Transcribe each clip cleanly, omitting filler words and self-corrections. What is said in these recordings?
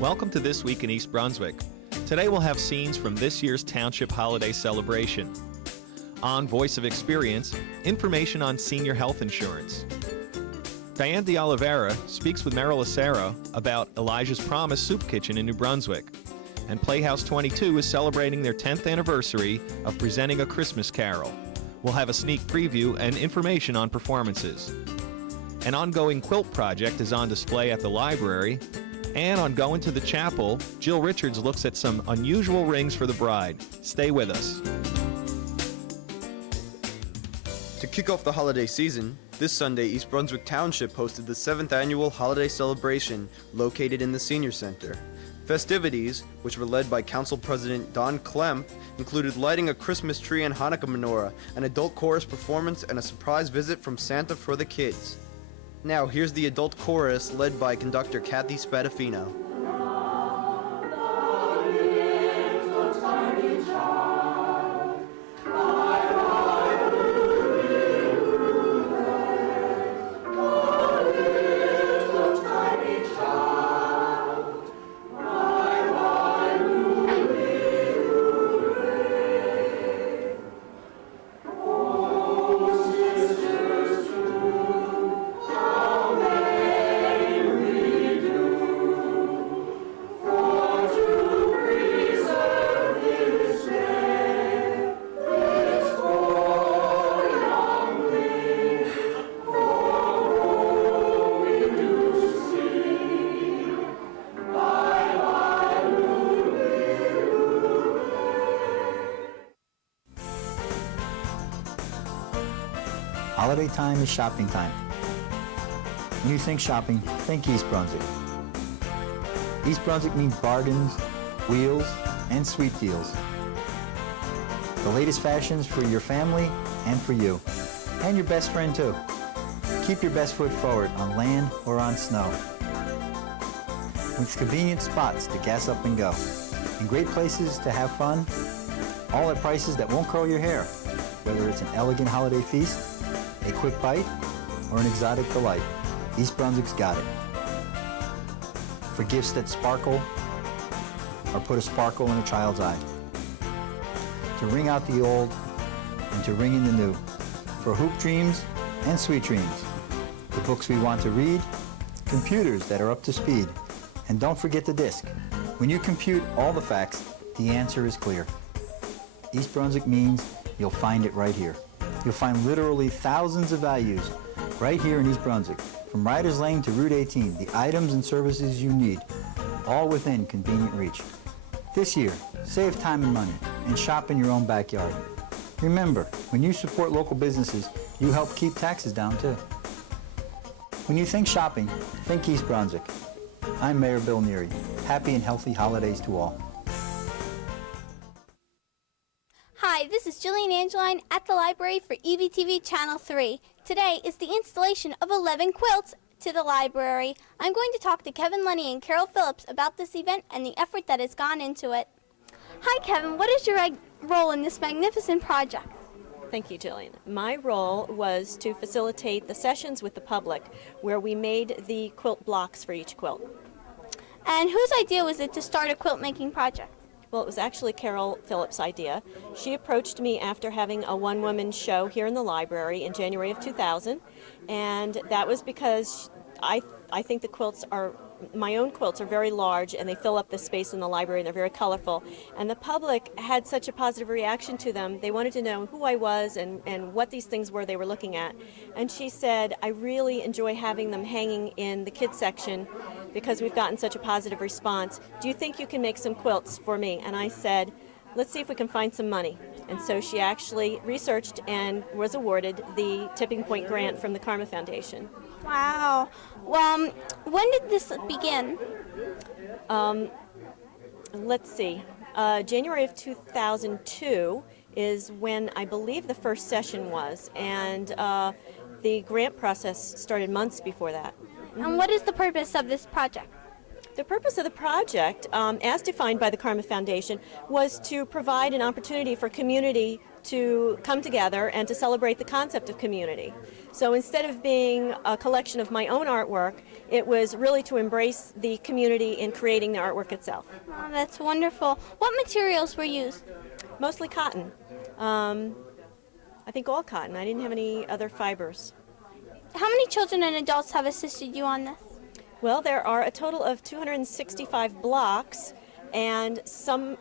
Welcome to This Week in East Brunswick. Today we'll have scenes from this year's Township holiday celebration. On Voice of Experience, information on senior health insurance. Diane de Oliveira speaks with Merrill Acero about Elijah's Promise Soup Kitchen in New Brunswick. And Playhouse 22 is celebrating their 10th anniversary of presenting A Christmas Carol. We'll have a sneak preview and information on performances. An ongoing quilt project is on display at the library. And on Going to the Chapel, Jill Richards looks at some unusual rings for the bride. Stay with us. To kick off the holiday season, this Sunday East Brunswick Township hosted the 7th annual holiday celebration located in the Senior Center. Festivities, which were led by Council President Don Klemp, included lighting a Christmas tree and Hanukkah menorah, an adult chorus performance, and a surprise visit from Santa for the kids. Now, here's the adult chorus led by conductor Kathy Spadafino. Holiday time is shopping time. When you think shopping, think East Brunswick. East Brunswick means bargains, wheels, and sweet deals. The latest fashions for your family and for you. And your best friend too. Keep your best foot forward on land or on snow. With convenient spots to gas up and go. And great places to have fun. All at prices that won't curl your hair. Whether it's an elegant holiday feast, a quick bite, or an exotic delight, East Brunswick's got it. For gifts that sparkle, or put a sparkle in a child's eye. To ring out the old, and to ring in the new. For hoop dreams and sweet dreams. The books we want to read, computers that are up to speed. And don't forget the disc. When you compute all the facts, the answer is clear. East Brunswick means you'll find it right here. You'll find literally thousands of values right here in East Brunswick. From Riders Lane to Route 18, the items and services you need, all within convenient reach. This year, save time and money and shop in your own backyard. Remember, when you support local businesses, you help keep taxes down too. When you think shopping, think East Brunswick. I'm Mayor Bill Neary. Happy and healthy holidays to all. Hi, this is Jillian Angeline at the library for EBTV Channel 3. Today is the installation of 11 quilts to the library. I'm going to talk to Kevin Lenny and Carol Phillips about this event and the effort that has gone into it. Hi, Kevin. What is your role in this magnificent project? Thank you, Jillian. My role was to facilitate the sessions with the public where we made the quilt blocks for each quilt. And whose idea was it to start a quilt making project? Well, it was actually Carol Phillips' idea. She approached me after having a one-woman show here in the library in January of 2000, and that was because I think the quilts are, my own quilts are very large and they fill up the space in the library and they're very colorful. And the public had such a positive reaction to them. They wanted to know who I was and what these things were they were looking at. And she said, I really enjoy having them hanging in the kids section because we've gotten such a positive response. Do you think you can make some quilts for me? And I said, let's see if we can find some money. And so she actually researched and was awarded the Tipping Point grant from the Karma Foundation. Wow. Well, when did this begin? Let's see. January of 2002 is when I believe the first session was, and the grant process started months before that. And what is the purpose of this project? The purpose of the project, as defined by the Karma Foundation, was to provide an opportunity for community to come together and to celebrate the concept of community. So instead of being a collection of my own artwork, it was really to embrace the community in creating the artwork itself. Oh, that's wonderful. What materials were used? Mostly cotton. I think all cotton. I didn't have any other fibers. How many children and adults have assisted you on this? Well, there are a total of 265 blocks, and some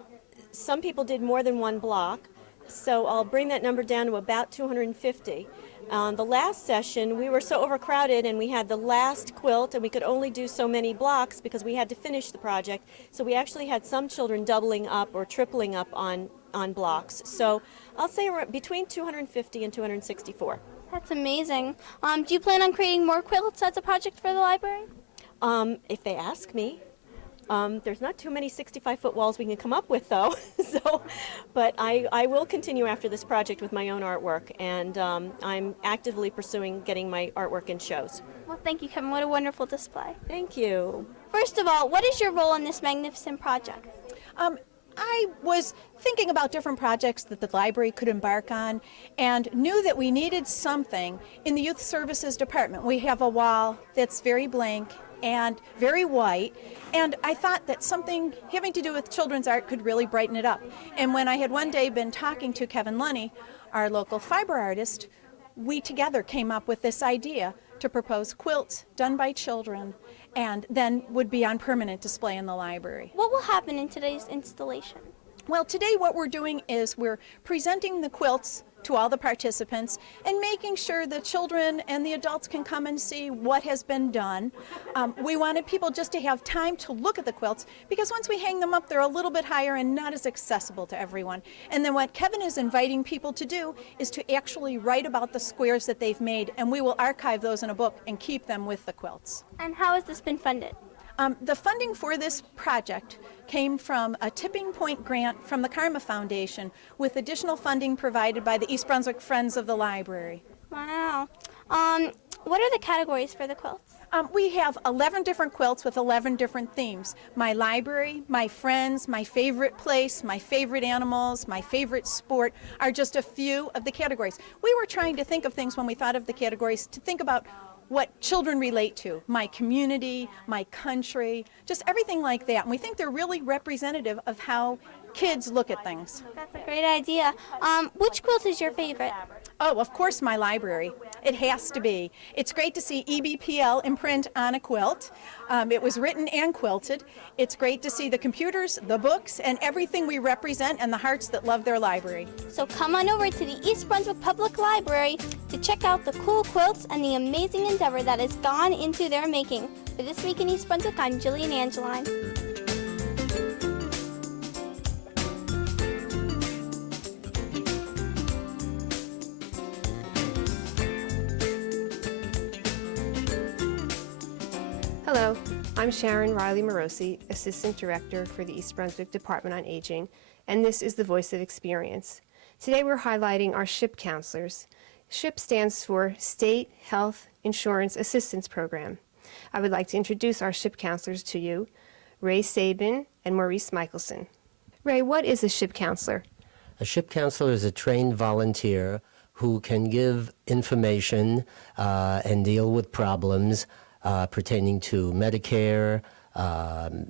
people did more than one block, so I'll bring that number down to about 250. The last session, we were so overcrowded, and we had the last quilt, and we could only do so many blocks because we had to finish the project, so we actually had some children doubling up or tripling up on blocks. So I'll say between 250 and 264. That's amazing. Do you plan on creating more quilts as a project for the library? If they ask me. There's not too many 65-foot walls we can come up with, though. But I will continue after this project with my own artwork, and I'm actively pursuing getting my artwork in shows. Well, thank you, Kevin. What a wonderful display. Thank you. First of all, what is your role in this magnificent project? I was thinking about different projects that the library could embark on and knew that we needed something in the Youth Services Department. We have a wall that's very blank and very white, and I thought that something having to do with children's art could really brighten it up. And when I had one day been talking to Kevin Lunny, our local fiber artist, we together came up with this idea to propose quilts done by children and then would be on permanent display in the library. What will happen in today's installation? Well, today what we're doing is we're presenting the quilts to all the participants and making sure the children and the adults can come and see what has been done. We wanted people just to have time to look at the quilts because once we hang them up, they're a little bit higher and not as accessible to everyone. And then what Kevin is inviting people to do is to actually write about the squares that they've made, and we will archive those in a book and keep them with the quilts. And how has this been funded? The funding for this project came from a tipping point grant from the Karma Foundation with additional funding provided by the East Brunswick Friends of the Library. Wow. What are the categories for the quilts? We have 11 different quilts with 11 different themes. My library, my friends, my favorite place, my favorite animals, my favorite sport are just a few of the categories. We were trying to think of things when we thought of the categories to think about what children relate to, my community, my country, just everything like that. And we think they're really representative of how kids look at things. That's a great idea. Which quilt is your favorite? Oh, of course, my library. It has to be. It's great to see EBPL imprint on a quilt. It was written and quilted. It's great to see the computers, the books, and everything we represent and the hearts that love their library. So come on over to the East Brunswick Public Library to check out the cool quilts and the amazing endeavor that has gone into their making. For This Week in East Brunswick, I'm Jillian Angeline. Hello, I'm Sharon Riley Morosi, Assistant Director for the East Brunswick Department on Aging, and this is the Voice of Experience. Today we're highlighting our SHIP counselors. SHIP stands for State Health Insurance Assistance Program. I would like to introduce our SHIP counselors to you, Ray Sabin and Maurice Michelson. Ray, what is a SHIP counselor? A SHIP counselor is a trained volunteer who can give information and deal with problems pertaining to Medicare,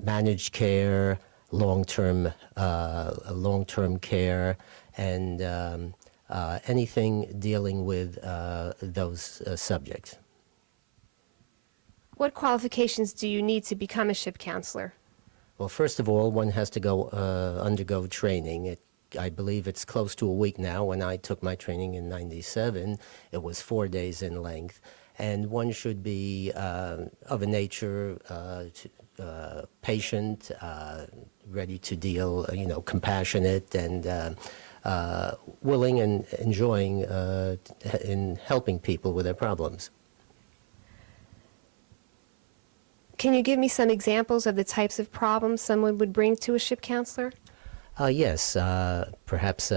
managed care, long-term care, and anything dealing with those subjects. What qualifications do you need to become a SHIP counselor? Well, first of all, one has to undergo training. I believe it's close to a week now. When I took my training in '97, it was 4 days in length. And one should be of a nature patient, ready to deal, compassionate and willing and enjoying in helping people with their problems. Can you give me some examples of the types of problems someone would bring to a SHIP counselor? Yes, perhaps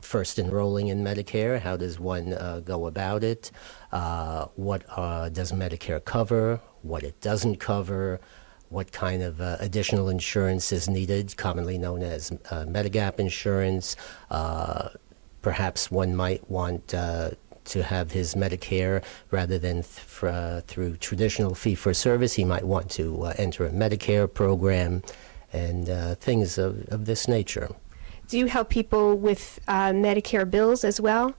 first enrolling in Medicare. How does one go about it? What does Medicare cover? What it doesn't cover? What kind of additional insurance is needed, commonly known as Medigap insurance? Perhaps one might want to have his Medicare rather than through traditional fee-for-service. He might want to enter a Medicare program and things of this nature. Do you help people with Medicare bills as well?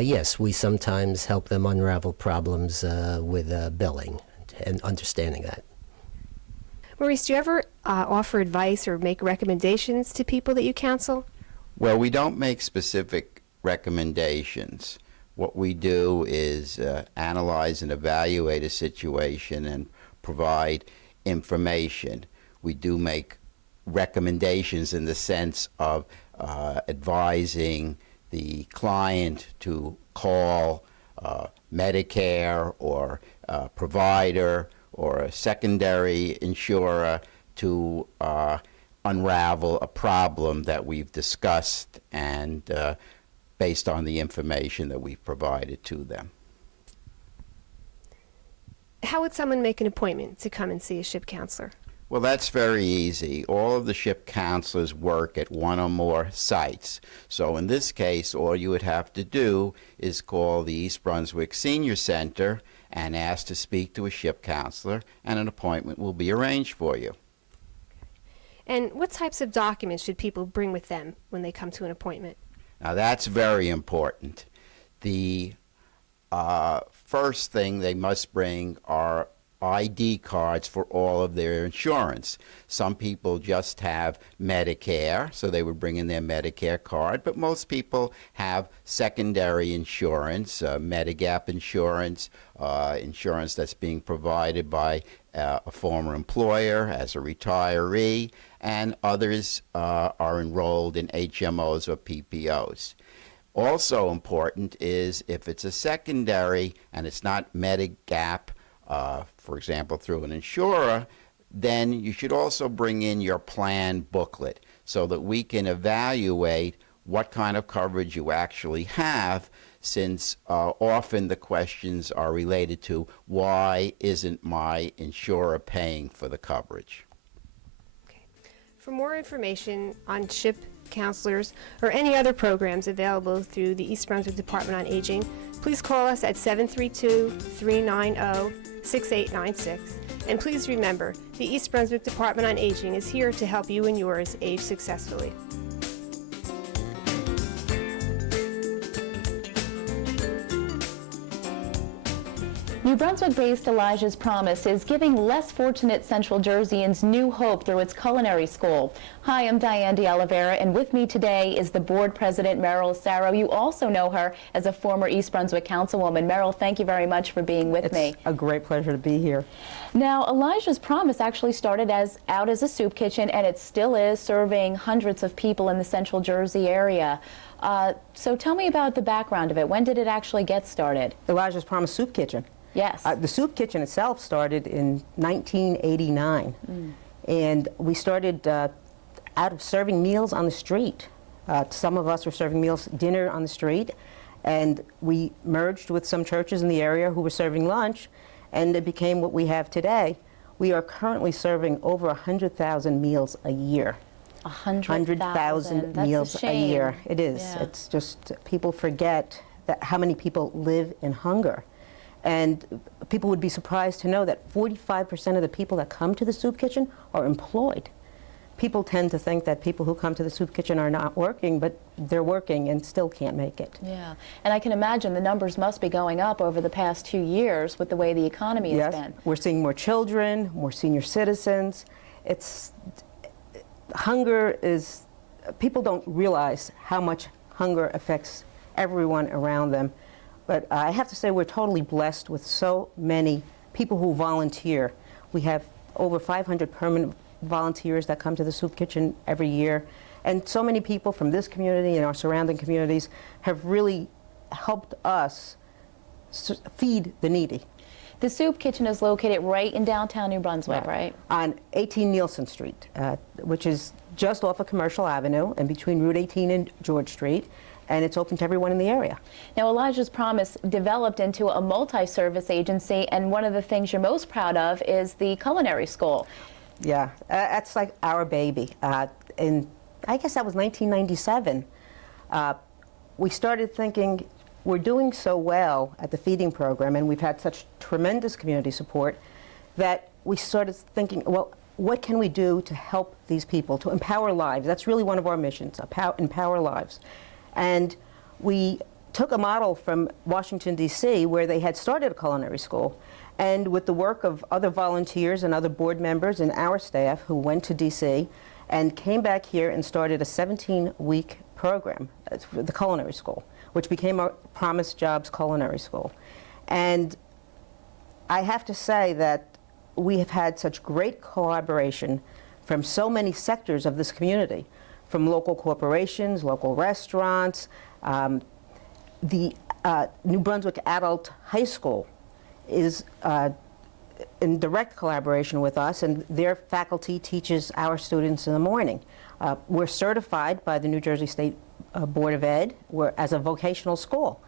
Yes, we sometimes help them unravel problems with billing and understanding that. Maurice, do you ever offer advice or make recommendations to people that you counsel? Well, we don't make specific recommendations. What we do is analyze and evaluate a situation and provide information. We do make recommendations in the sense of advising the client to call Medicare or provider or a secondary insurer to unravel a problem that we've discussed and based on the information that we've provided to them. How would someone make an appointment to come and see a SHIP counselor? Well, that's very easy. All of the SHIP counselors work at one or more sites. So in this case, all you would have to do is call the East Brunswick Senior Center and ask to speak to a SHIP counselor, and an appointment will be arranged for you. And what types of documents should people bring with them when they come to an appointment? Now that's very important. The first thing they must bring are ID cards for all of their insurance. Some people just have Medicare, so they would bring in their Medicare card, but most people have secondary insurance, Medigap insurance, insurance that's being provided by a former employer as a retiree, and others are enrolled in HMOs or PPOs. Also important is if it's a secondary and it's not Medigap, for example, through an insurer, then you should also bring in your plan booklet so that we can evaluate what kind of coverage you actually have, since often the questions are related to why isn't my insurer paying for the coverage. Okay. For more information on SHIP counselors or any other programs available through the East Brunswick Department on Aging, please call us at 732-390-6896. And please remember, the East Brunswick Department on Aging is here to help you and yours age successfully. New Brunswick-based Elijah's Promise is giving less fortunate Central Jerseyans new hope through its culinary school. Hi, I'm Diane de Oliveira, and with me today is the board president, Merrill Sarro. You also know her as a former East Brunswick councilwoman. Merrill, thank you very much for being with me. It's a great pleasure to be here. Now, Elijah's Promise actually started out as a soup kitchen, and it still is, serving hundreds of people in the Central Jersey area. So tell me about the background of it. When did it actually get started? Elijah's Promise Soup Kitchen. Yes. The soup kitchen itself started in 1989, and we started out of serving meals on the street. Some of us were serving dinner on the street, and we merged with some churches in the area who were serving lunch, and it became what we have today. We are currently serving over 100,000 meals a year. 100,000 meals a year. It is. Yeah. It's just, people forget that how many people live in hunger. And people would be surprised to know that 45% of the people that come to the soup kitchen are employed. People tend to think that people who come to the soup kitchen are not working, but they're working and still can't make it. Yeah, and I can imagine the numbers must be going up over the past 2 years with the way the economy has been. We're seeing more children, more senior citizens. Hunger is, people don't realize how much hunger affects everyone around them. But I have to say we're totally blessed with so many people who volunteer. We have over 500 permanent volunteers that come to the soup kitchen every year. And so many people from this community and our surrounding communities have really helped us feed the needy. The soup kitchen is located right in downtown New Brunswick, right? On 18 Nielsen Street, which is just off of Commercial Avenue and between Route 18 and George Street. And it's open to everyone in the area. Now, Elijah's Promise developed into a multi-service agency, and one of the things you're most proud of is the culinary school. Yeah, that's like our baby. And I guess that was 1997. We started thinking, we're doing so well at the feeding program, and we've had such tremendous community support, that we started thinking, well, what can we do to help these people, to empower lives? That's really one of our missions, empower lives. And we took a model from Washington, D.C., where they had started a culinary school. And with the work of other volunteers and other board members and our staff who went to D.C. and came back here and started a 17-week program, the culinary school, which became our Promise Jobs Culinary School. And I have to say that we have had such great collaboration from so many sectors of this community, from local corporations, local restaurants, the New Brunswick Adult High School is in direct collaboration with us, and their faculty teaches our students in the morning. We're certified by the New Jersey State Board of Ed as a vocational school.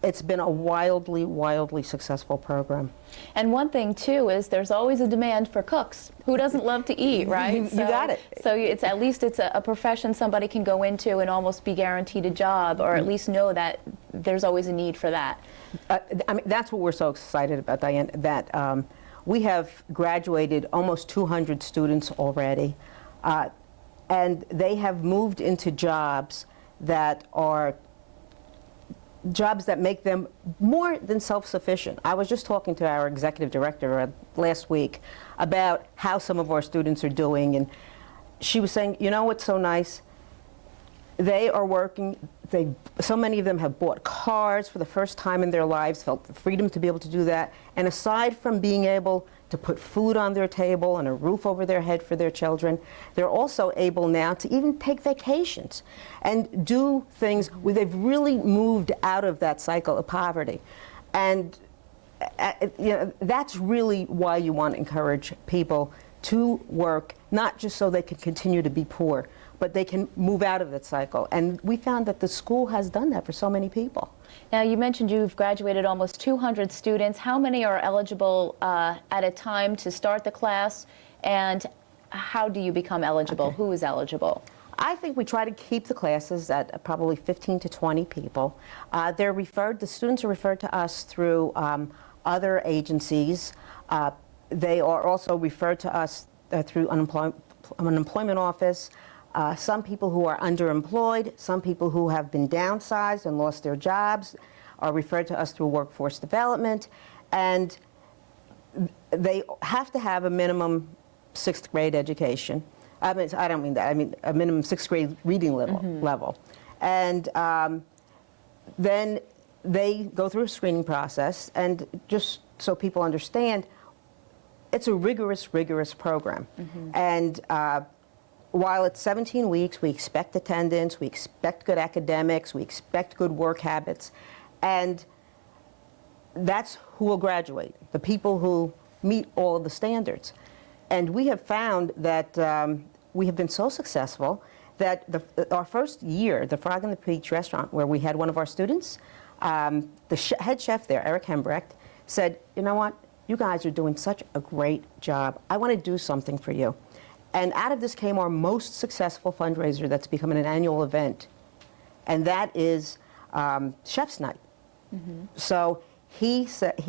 It's been a wildly, wildly successful program. And one thing, too, is there's always a demand for cooks. Who doesn't love to eat, right? You got it. So it's at least it's a profession somebody can go into and almost be guaranteed a job, or at least know that there's always a need for that. I mean, that's what we're so excited about, Diane, that we have graduated almost 200 students already, and they have moved into jobs that are jobs that make them more than self-sufficient. I was just talking to our executive director last week about how some of our students are doing, and she was saying, you know what's so nice? They are working, so many of them have bought cars for the first time in their lives, felt the freedom to be able to do that, and aside from being able to put food on their table and a roof over their head for their children, they're also able now to even take vacations and do things where they've really moved out of that cycle of poverty. And you know, that's really why you want to encourage people to work, not just so they can continue to be poor, but they can move out of that cycle. And we found that the school has done that for so many people. Now, you mentioned you've graduated almost 200 students. How many are eligible at a time to start the class, and how do you become eligible? Okay. Who is eligible? I think we try to keep the classes at probably 15 to 20 people. The students are referred to us through other agencies. They are also referred to us through unemployment office. Some people who are underemployed, some people who have been downsized and lost their jobs are referred to us through workforce development, and they have to have a minimum 6th grade education. I mean, I don't mean that, I mean a minimum 6th grade reading level. And then they go through a screening process, and just so people understand, it's a rigorous, rigorous program. And while it's 17 weeks, we expect attendance, we expect good academics, we expect good work habits, and that's who will graduate, the people who meet all of the standards. And we have found that we have been so successful that our first year, the Frog and the Peach restaurant, where we had one of our students, the head chef there, Eric Hembrecht, said, you know what, you guys are doing such a great job. I want to do something for you. And out of this came our most successful fundraiser that's become an annual event, and that is Chef's Night. So he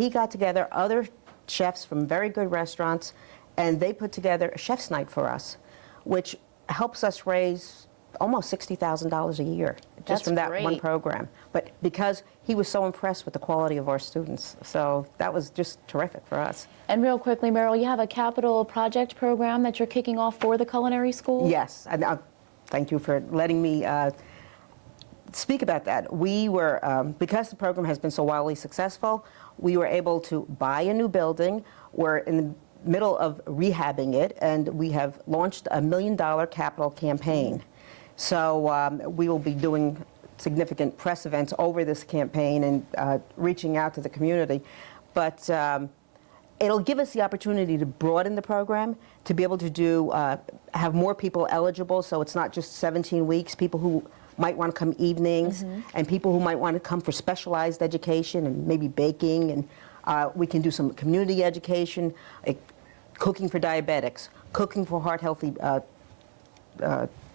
got together other chefs from very good restaurants, and they put together a Chef's Night for us, which helps us raise almost $60,000 a year just from that one program. But because he was so impressed with the quality of our students, so that was just terrific for us. And real quickly, Meryl, you have a capital project program that you're kicking off for the culinary school? Yes, and thank you for letting me speak about that. We were, because the program has been so wildly successful, we were able to buy a new building. We're in the middle of rehabbing it, and we have launched a $1 million capital campaign. So we will be doing significant press events over this campaign and reaching out to the community. But it'll give us the opportunity to broaden the program, to be able to do, have more people eligible, so it's not just 17 weeks, people who might want to come evenings, and people who might want to come for specialized education and maybe baking, and we can do some community education, like cooking for diabetics, cooking for heart-healthy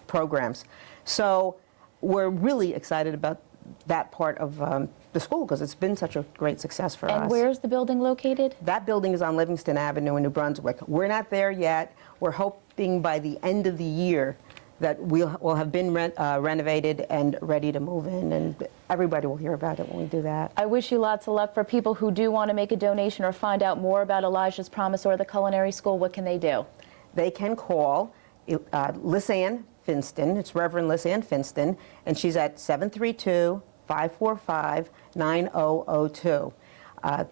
programs. So we're really excited about that part of the school because it's been such a great success for us. And where's the building located? That building is on Livingston Avenue in New Brunswick. We're not there yet. We're hoping by the end of the year that we'll have been renovated and ready to move in, and everybody will hear about it when we do that. I wish you lots of luck. For people who do want to make a donation or find out more about Elijah's Promise or the Culinary School, what can they do? They can call Lisanne Finston. It's Reverend Lisanne Finston, and she's at 732-545-9002.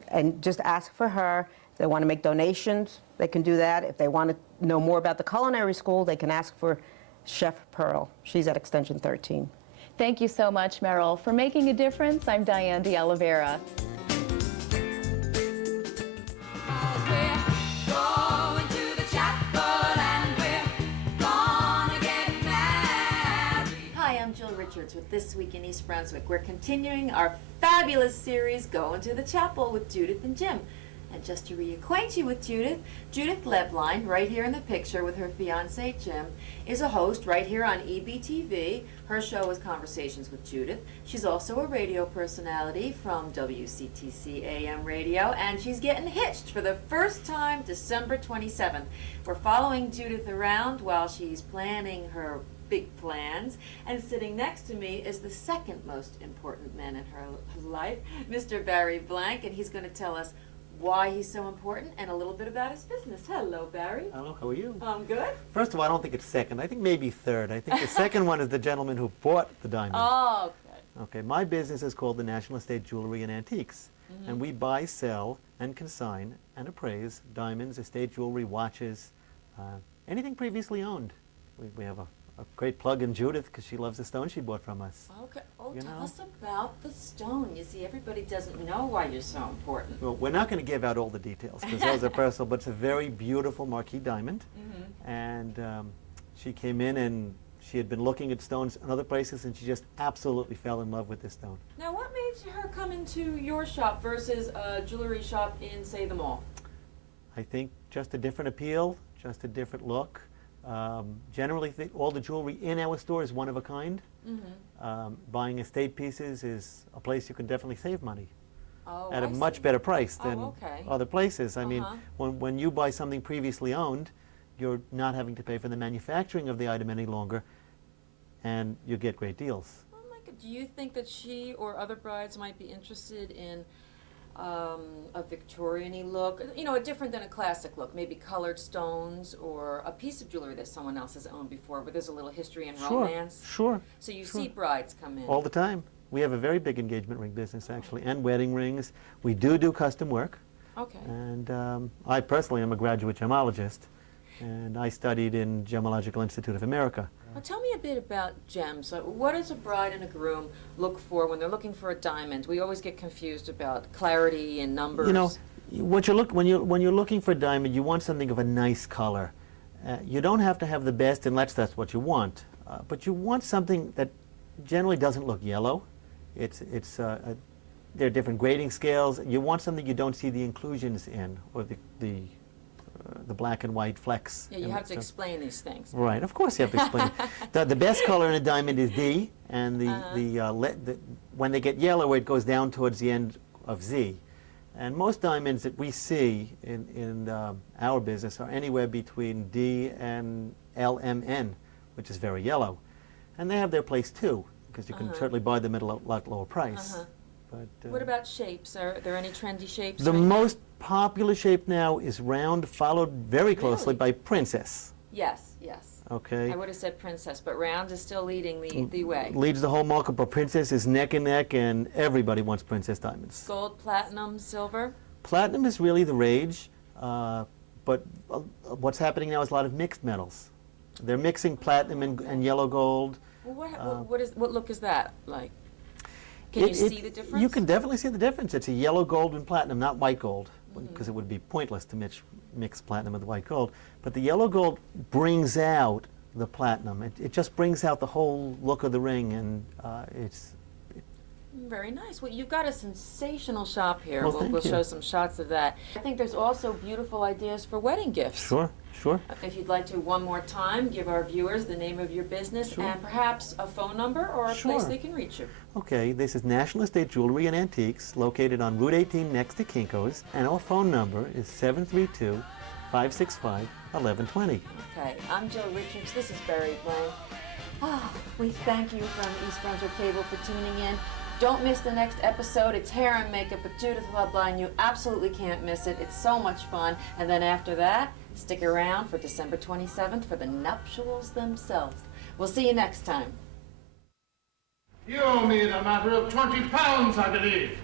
And just ask for her. If they want to make donations, they can do that. If they want to know more about the Culinary School, they can ask for Chef Pearl. She's at extension 13. Thank you so much, Meryl. For Making a Difference, I'm Diane de Oliveira. Hi, I'm Jill Richards with This Week in East Brunswick. We're continuing our fabulous series, Going to the Chapel with Judith and Jim. And just to reacquaint you with Judith, Judith Lebline, right here in the picture with her fiancé Jim, is a host right here on EBTV. Her show is Conversations with Judith. She's also a radio personality from WCTC AM radio, and she's getting hitched for the first time December 27th. We're following Judith around while she's planning her big plans, and sitting next to me is the second most important man in her life, Mr. Barry Blank, and he's going to tell us why he's so important and a little bit about his business. Hello, Barry. Hello, how are you? I'm good. First of all, I don't think it's second. I think maybe third. I think the second one is the gentleman who bought the diamond. Oh, okay. Okay, my business is called the National Estate Jewelry and Antiques. And we buy, sell, and consign and appraise diamonds, estate jewelry, watches, anything previously owned. We have a great plug in Judith because she loves the stone she bought from us. Okay. Oh, tell us about the stone. You see, everybody doesn't know why you're so important. Well, we're not going to give out all the details because those are personal, but it's a very beautiful marquee diamond. And she came in and she had been looking at stones in other places and she just absolutely fell in love with this stone. Now, what made her come into your shop versus a jewelry shop in, say, the mall? I think just a different appeal, just a different look. Generally, all the jewelry in our store is one of a kind. Buying estate pieces is a place you can definitely save money at a much better price than other places. I mean, when you buy something previously owned, you're not having to pay for the manufacturing of the item any longer, and you get great deals. Oh my God. Do you think that she or other brides might be interested in a Victorian-y look, you know, different than a classic look, maybe colored stones or a piece of jewelry that someone else has owned before where there's a little history and romance? Sure. So you see brides come in? All the time. We have a very big engagement ring business, actually, and wedding rings. We do custom work. Okay. And I personally am a graduate gemologist, and I studied in Gemological Institute of America. Well, tell me a bit about gems. What does a bride and a groom look for when they're looking for a diamond? We always get confused about clarity and numbers. You know, when you're looking for a diamond, you want something of a nice color. You don't have to have the best unless that's what you want, but you want something that generally doesn't look yellow. There are different grading scales. You want something you don't see the inclusions in, or the black and white flecks. Yeah, you have to explain these things. Right, of course you have to explain. The best color in a diamond is D, and when they get yellow, it goes down towards the end of Z. And most diamonds that we see in our business are anywhere between D and LMN, which is very yellow. And they have their place too, because you can certainly buy them at a lot lower price. But, what about shapes? Are there any trendy shapes? The most popular shape now is round, followed very closely by princess. Yes, yes. Okay. I would have said princess, but round is still leading the way. Leads the whole market, but princess is neck and neck, and everybody wants princess diamonds. Gold, platinum, silver? Platinum is really the rage, but what's happening now is a lot of mixed metals. They're mixing platinum and yellow gold. Well, what look is that like? Can you see the difference? You can definitely see the difference. It's a yellow gold and platinum, not white gold, because it would be pointless to mix platinum with white gold. But the yellow gold brings out the platinum. It just brings out the whole look of the ring, and Very nice. Well, you've got a sensational shop here. Well, We'll thank show you. some shots of that. I think there's also beautiful ideas for wedding gifts. Sure, sure. If you'd like to, one more time, give our viewers the name of your business and perhaps a phone number or a place Sure. they can reach you. Okay, this is National Estate Jewelry and Antiques, located on Route 18 next to Kinko's, and our phone number is 732-565-1120. Okay, I'm Jill Richards. This is Barry Blank. We thank you from East Brunswick Cable for tuning in. Don't miss the next episode. It's Hair and Makeup with Judith Lebline. You absolutely can't miss it. It's so much fun. And then after that, stick around for December 27th for the nuptials themselves. We'll see you next time. You owe me the matter of £20, I believe.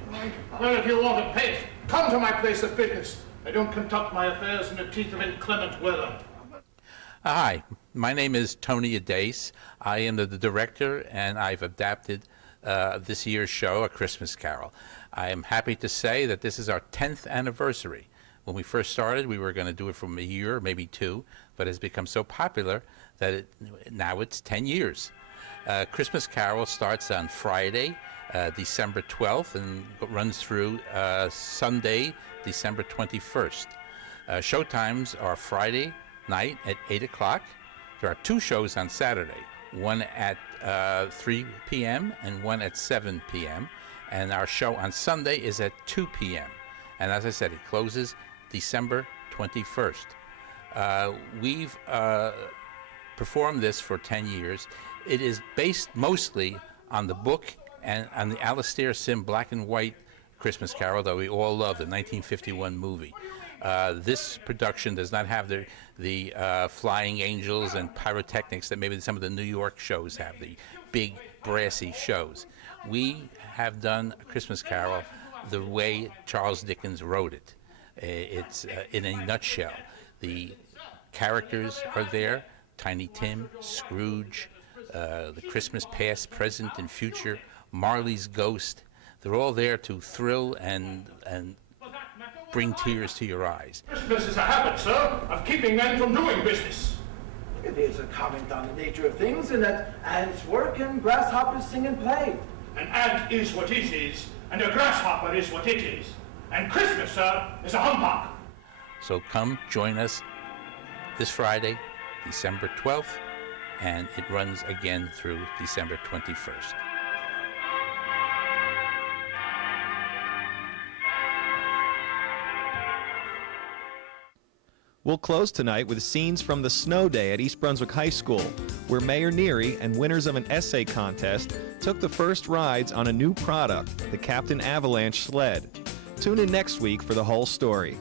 Well, if you want to pay, come to my place of business. I don't conduct my affairs in the teeth of inclement weather. Hi, my name is Tony Adace. I am the director, and I've adapted this year's show, A Christmas Carol. I am happy to say that this is our 10th anniversary. When we first started, we were going to do it from a year, maybe 2, but it's become so popular that now it's 10 years. Christmas Carol starts on Friday, December 12th, and runs through Sunday, December 21st. Showtimes are Friday night at 8 o'clock. There are 2 shows on Saturday, one at 3 p.m. and one at 7 p.m. And our show on Sunday is at 2 p.m. And as I said, it closes December 21st. We've performed this for 10 years. It is based mostly on the book and on the Alastair Sim black and white Christmas Carol that we all love, the 1951 movie. This production does not have the flying angels and pyrotechnics that maybe some of the New York shows have, the big brassy shows. We have done A Christmas Carol the way Charles Dickens wrote it. It's in a nutshell. The characters are there: Tiny Tim, Scrooge, the Christmas past, present, and future, Marley's ghost. They're all there to thrill and bring tears to your eyes. Christmas is a habit, sir, of keeping men from doing business. It is a comment on the nature of things in that ants work and grasshoppers sing and play. An ant is what it is, and a grasshopper is what it is. And Christmas, sir, is a humbug. So come join us this Friday, December 12th, and it runs again through December 21st. We'll close tonight with scenes from the snow day at East Brunswick High School, where Mayor Neary and winners of an essay contest took the first rides on a new product, the Captain Avalanche Sled. Tune in next week for the whole story.